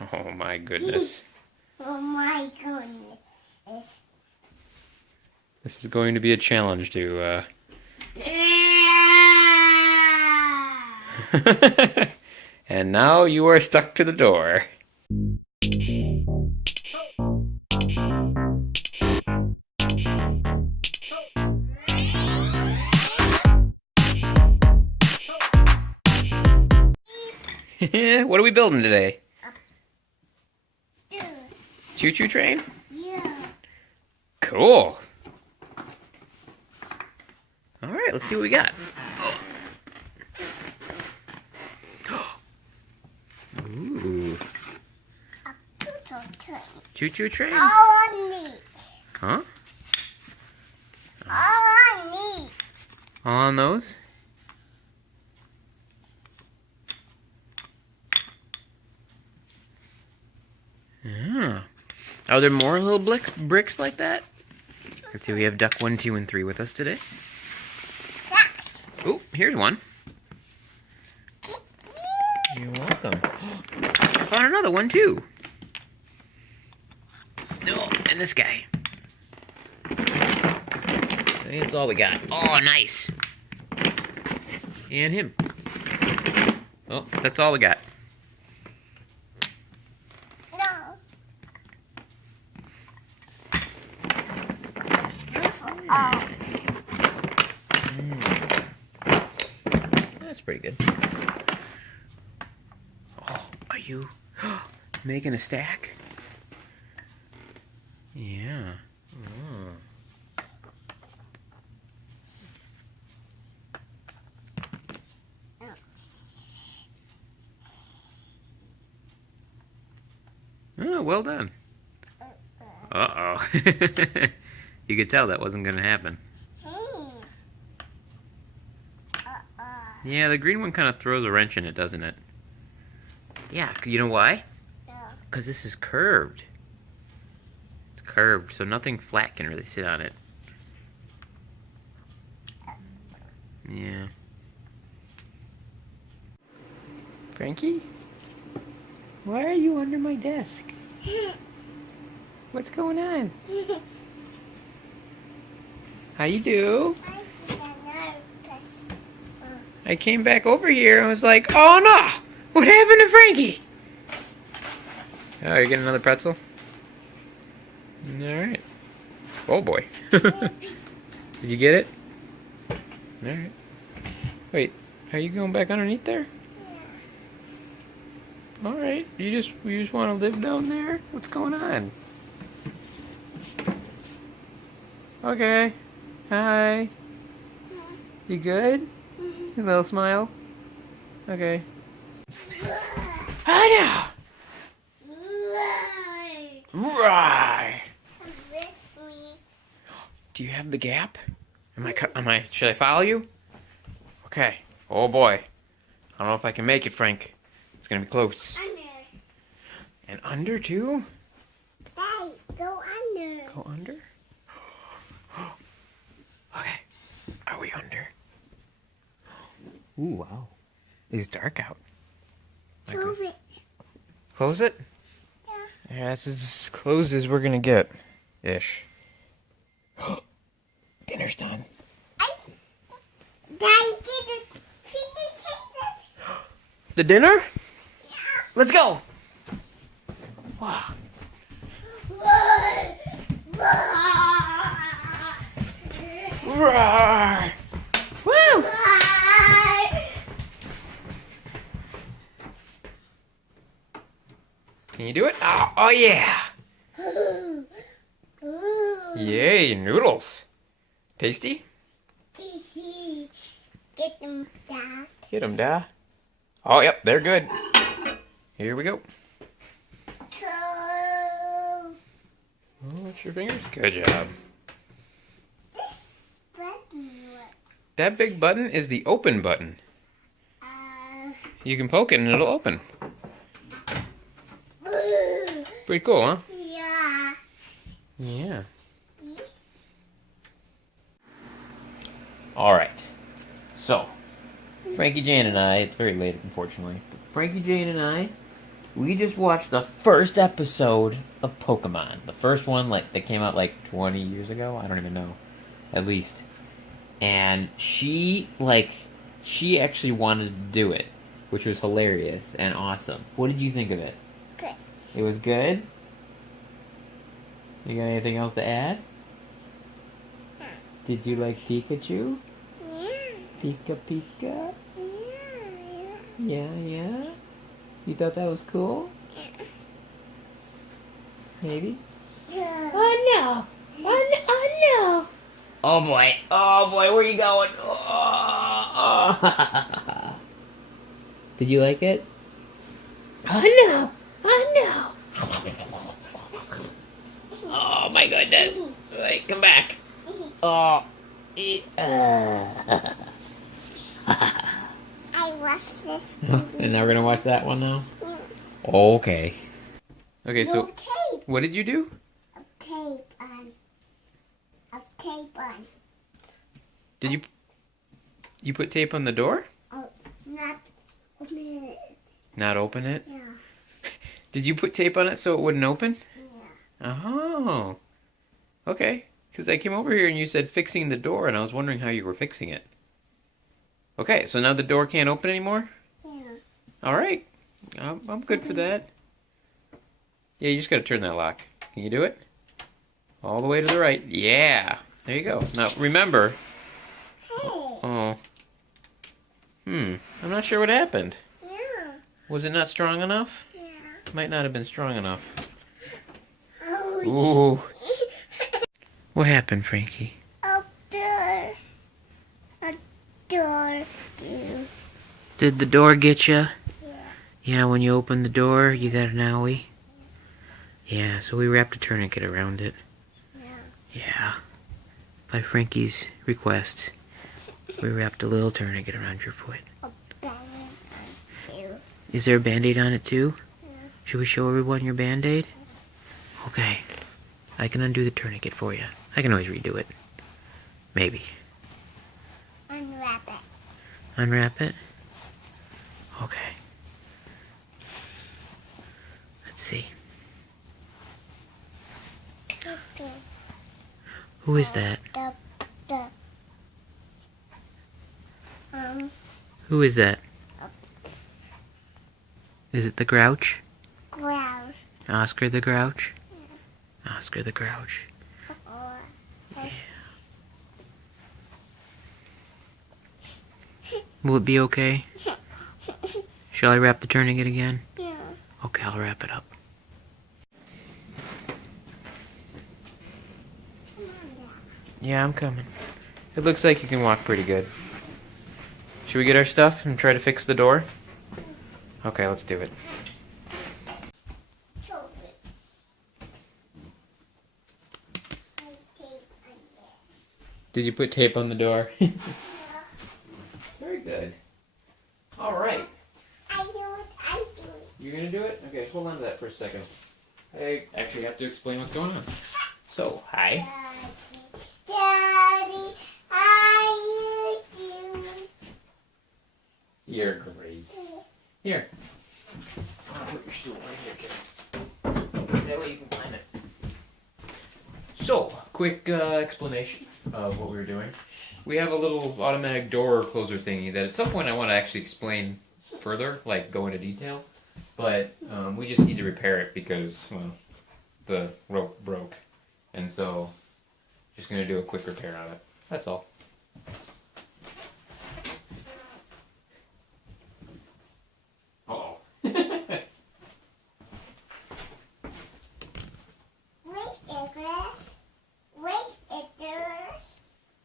Oh my goodness. Oh my goodness. This is going to be a challenge to, And now you are stuck to the door. What are we building today? Choo-choo train? Yeah. Cool. All right, let's see what we got. Ooh. A poodle train. Choo-choo train? All I need. Huh? All I need. All on those? Yeah. Are there more little bricks like that? Let's see, we have Duck 1, 2, and 3 with us today. Yes. Oh, here's one. You're welcome. Found another one, too. Oh, and this guy. I think that's all we got. Oh, nice. And him. Oh, that's all we got. No. Oh. That's pretty good. Oh, are you making a stack? Yeah. Oh. Oh, well done. Uh-oh. You could tell that wasn't going to happen. Yeah, the green one kind of throws a wrench in it, doesn't it? Yeah, you know why? Because this is curved. It's curved, so nothing flat can really sit on it. Yeah. Frankie? Why are you under my desk? What's going on? How you do? I came back over here and was like, oh no! What happened to Frankie? Oh, you're getting another pretzel? Alright. Oh boy. Did you get it? Alright. Wait, are you going back underneath there? Alright, you just want to live down there? What's going on? Okay. Hi. You good? A little smile? Okay. I know! Right. Do you have the gap? Should I follow you? Okay. Oh boy. I don't know if I can make it, Frank. It's gonna be close. Under. And under too? Dad, go under. Go under? Okay. Are we under? Ooh, wow. It's dark out. Close it. Close it? Yeah. Yeah, that's as close as we're gonna get. Ish. Dinner's done. Daddy, get it. The dinner? Yeah. Let's go! Wow. Roar! Woo! Can you do it? Oh yeah! Yay, noodles. Tasty? Get them, Dad. Get them, Da. Oh, yep, they're good. Here we go. Oh, that's your fingers? Good job. This button works. That big button is the open button. You can poke it and it'll open. Pretty cool, huh? Yeah. Yeah. Alright. So, Frankie, Jane, and I, it's very late, unfortunately. But Frankie, Jane, and I We just watched the first episode of Pokemon. The first one, like, that came out like 20 years ago. I don't even know. At least. And she actually wanted to do it, which was hilarious and awesome. What did you think of it? Good. It was good? You got anything else to add? Did you like Pikachu? Yeah. Pika Pika? Yeah. Yeah. You thought that was cool? Maybe? Yeah. Oh no! Oh no! Oh boy! Oh boy! Where are you going? Oh. Did you like it? Oh no! Oh no! Oh my goodness! Wait, come back! Oh. I watched this movie. And now we're gonna watch that one now? Okay. Okay, so tape. what did you do? A tape on. A tape on. Did you put tape on the door? Oh, not open it. Not open it? Yeah. Did you put tape on it so it wouldn't open? Yeah. Oh. Okay. Because I came over here and you said fixing the door, and I was wondering how you were fixing it. Okay, so now the door can't open anymore? Yeah. All right. I'm good for that. Yeah, you just got to turn that lock. Can you do it? All the way to the right. Yeah. There you go. Now, remember. Hey. Oh. I'm not sure what happened. Yeah. Was it not strong enough? Yeah. Might not have been strong enough. Oh. Ooh. What happened, Frankie? A door. A door. Too. Did the door get you? Yeah. Yeah, when you opened the door, you got an owie? Yeah, so we wrapped a tourniquet around it. Yeah. Yeah. By Frankie's request, we wrapped a little tourniquet around your foot. A band on too. Is there a Band-Aid on it too? Yeah. Should we show everyone your Band-Aid? Okay. I can undo the tourniquet for you. I can always redo it. Maybe. Unwrap it. Unwrap it? Okay. Let's see. Who is that? The Who is that? Is it the Grouch? ground. Oscar the Grouch? Oscar the Grouch. Or Will it be okay? Shall I wrap the tourniquet again? yeah. Okay, I'll wrap it up. Yeah, I'm coming. It looks like you can walk pretty good. Should we get our stuff and try to fix the door? Okay, let's do it. Did you put tape on the door? Very good. All right. I do it. You're gonna do it? Okay, hold on to that for a second. I actually have to explain what's going on. So, hi. Daddy, how you doing? You're great. Here. I'll put your stool right here, kid. That way you can climb it. So, quick explanation of what we were doing. We have a little automatic door closer thingy that at some point I want to actually explain further, like go into detail. But we just need to repair it because, well, the rope broke. And so, just going to do a quick repair on it. That's all. Uh-oh. Wait, Icarus. Wait, Icarus.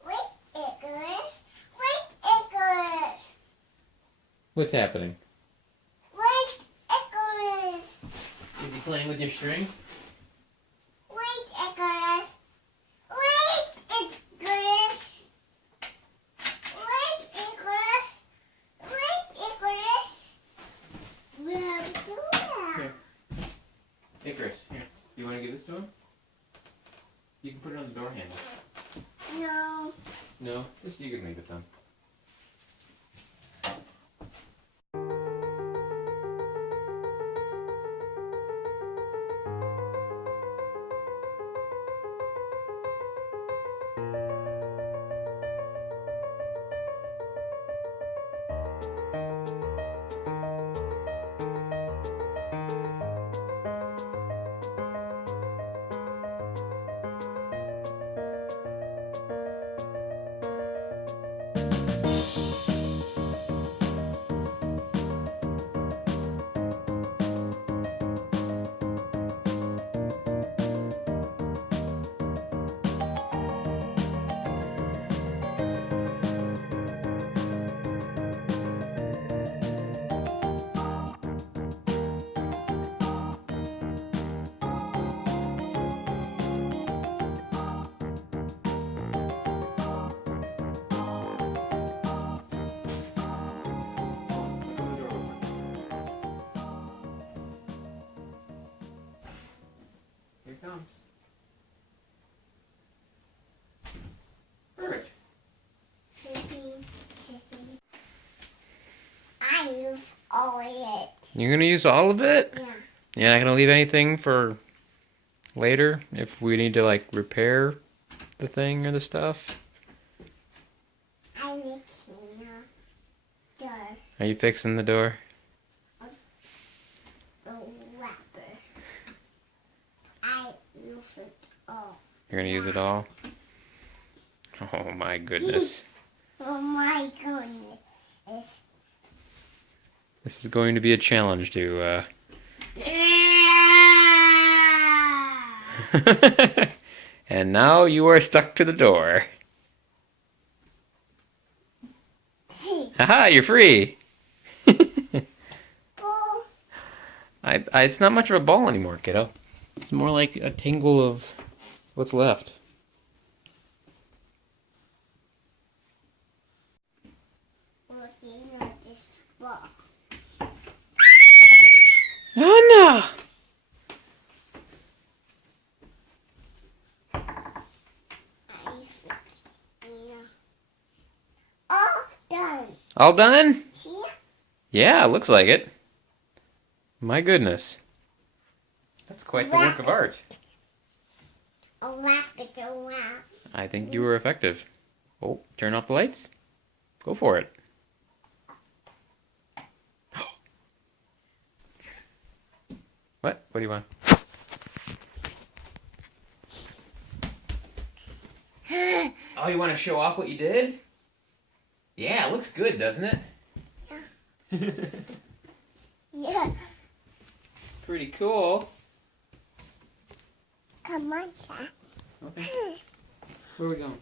Wait, Icarus. Wait, Icarus. What's happening? Wait, Icarus. Is he playing with your string? Wait, Icarus. Wait, Icarus. Wait, Icarus. Wait, Icarus. We'll do that. Here. Icarus, here. You want to give this to him? You can put it on the door handle. No. No? Just you can leave it then. You're gonna use all of it? Yeah. You're not gonna leave anything for later if we need to like repair the thing or the stuff? I'm making a door. Are you fixing the door? The wrapper. I use it all. You're gonna use it all? Oh my goodness. Oh my goodness. This is going to be a challenge to And now you are stuck to the door. Haha, you're free. Oh, It's not much of a ball anymore, kiddo. It's more like a tingle of what's left. working on this ball. Oh I fix it. All done. no! All done? See? Yeah, looks like it. My goodness. That's quite the work of art. A rabbit around. I think you were effective. Oh, turn off the lights? Go for it. What? What do you want? Oh, you want to show off what you did? Yeah, it looks good, doesn't it? Yeah. Pretty cool. Come on, Dad. Okay. Where are we going?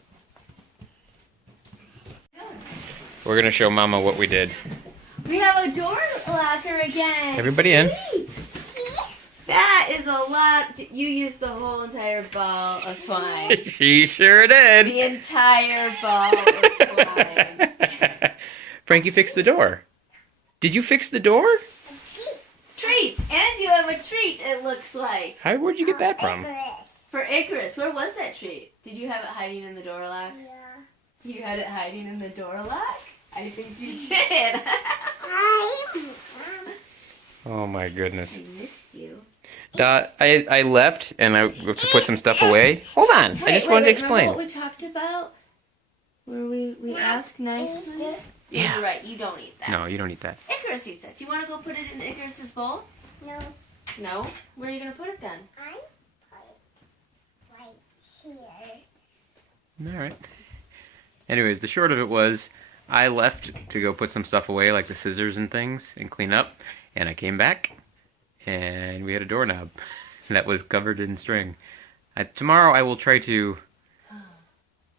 We're going to show Mama what we did. We have a door locker again. Everybody in. That is a lot. You used the whole entire ball of twine. She sure did. The entire ball of twine. Frankie fixed the door. Did you fix the door? Treat! And you have a treat, it looks like. Where'd you get that from? For Icarus. Where was that treat? Did you have it hiding in the door lock? Yeah. You had it hiding in the door lock? I think you did. Oh my goodness. I missed you. I left and I to put some stuff away. Hold on. I just wanted to explain. Remember what we talked about? Where we asked nicely? Yeah. You're right, you don't eat that. No, you don't eat that. Icarus eats that. Do you want to go put it in Icarus's bowl? No, No? Where are you going to put it then? I put it right here. All right. Anyways, the short of it was I left to go put some stuff away, like the scissors and things, and clean up. And I came back, and we had a doorknob that was covered in string. Tomorrow I will try to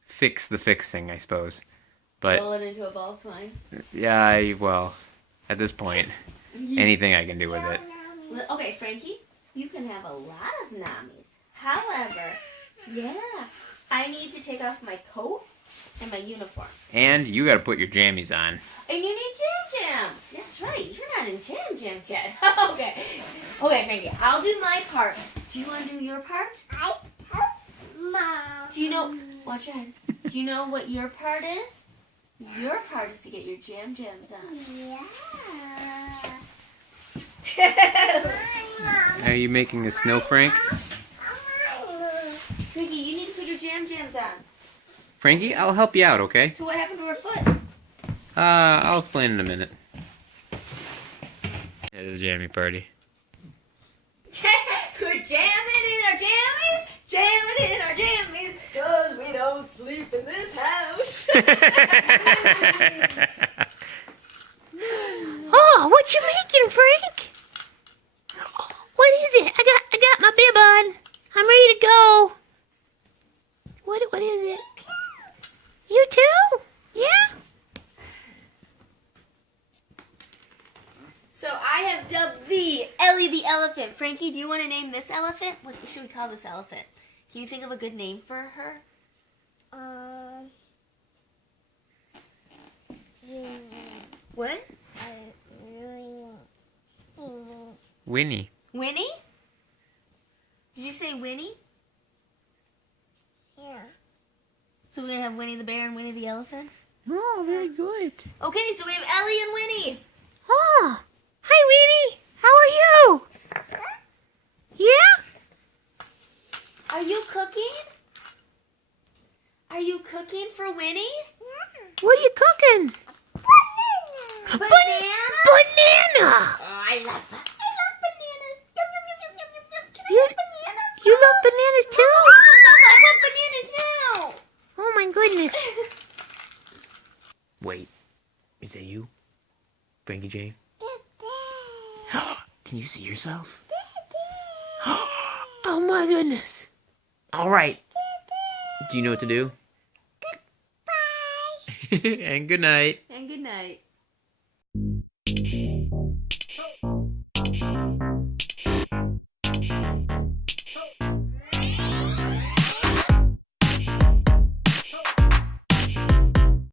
fix the fixing, I suppose. But Roll it into a ball of twine? yeah, well, at this point, anything I can do with it. Okay, Frankie, you can have a lot of nammies. However, yeah, I need to take off my coat and my uniform. And you got to put your jammies on. And you need jam jams. That's right. You're not in jam jams yet. Okay. Okay, Frankie, I'll do my part. Do you want to do your part? I help Mom. Do you know... Watch your eyes. Do you know what your part is? Your part is to get your jam jams on. Yeah. Are you making a snow Frank? Frankie, you need to put your jam jams on. Frankie, I'll help you out, okay? So what happened to her foot? I'll explain in a minute. It's a jammy party. We're jamming in our jammies, jamming in our jammies, 'cause we don't sleep in this house. Oh, what you making, Frank? What is it? I got my bib on. I'm ready to go. What is it? You too? Yeah? So I have dubbed thee Ellie the elephant. Frankie, do you want to name this elephant? What should we call this elephant? Can you think of a good name for her? What? Winnie. Winnie? Did you say Winnie? Yeah. So we're going to have Winnie the bear and Winnie the elephant? Oh, very good. Okay, so we have Ellie and Winnie. Oh, hi, Winnie. How are you? Yeah? Are you cooking? Are you cooking for Winnie? What are you cooking? Banana? Banana! Oh, I love bananas. Yum, yum, yum, yum, yum, yum, yum. Can I You- have bananas? You love bananas too? Mama, I want bananas now. Oh my goodness. Wait, is that you? Frankie Jane? Can you see yourself? Oh my goodness. Alright. Do you know what to do? And good night. And good night.